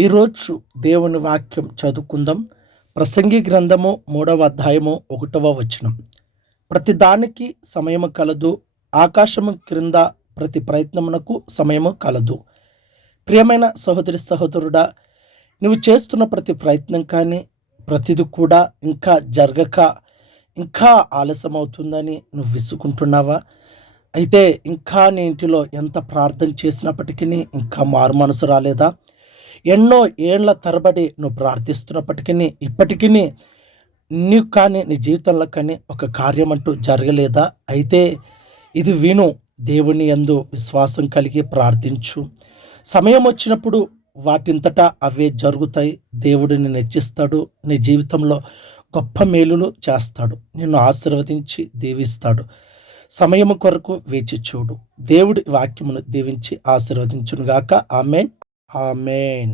ఈరోజు దేవుని వాక్యం చదువుకుందాం. ప్రసంగి గ్రంథము 3వ అధ్యాయము 1వ వచనం. ప్రతిదానికి సమయము కలదు, ఆకాశము క్రింద ప్రతి ప్రయత్నమునకు సమయము కలదు. ప్రియమైన సహోదరి సహోదరుడా, నువ్వు చేస్తున్న ప్రతి ప్రయత్నం కానీ ప్రతిది కూడా ఇంకా జరగక ఇంకా ఆలస్యం అవుతుందని నువ్వు విసుకుంటున్నావా? అయితే ఇంకా నీ ఇంటిలో ఎంత ప్రార్థన చేసినప్పటికీ ఇంకా మారు మనసు రాలేదా? ఎన్నో ఏళ్ల తరబడి నువ్వు ప్రార్థిస్తున్నప్పటికీ ఇప్పటికీ నీవు కానీ నీ జీవితంలో కానీ ఒక కార్యం అంటూ జరగలేదా? అయితే ఇది విను, దేవుని యందు విశ్వాసం కలిగి ప్రార్థించు. సమయం వచ్చినప్పుడు వాటింతటా అవే జరుగుతాయి. దేవుడు నిన్ను హెచ్చిస్తాడు, నీ జీవితంలో గొప్ప మేలులు చేస్తాడు, నిన్ను ఆశీర్వదించి దీవిస్తాడు. సమయము కొరకు వేచి చూడు. దేవుడి వాక్యమును దీవించి ఆశీర్వదించునుగాక. ఆమేన్, ఆమేన్.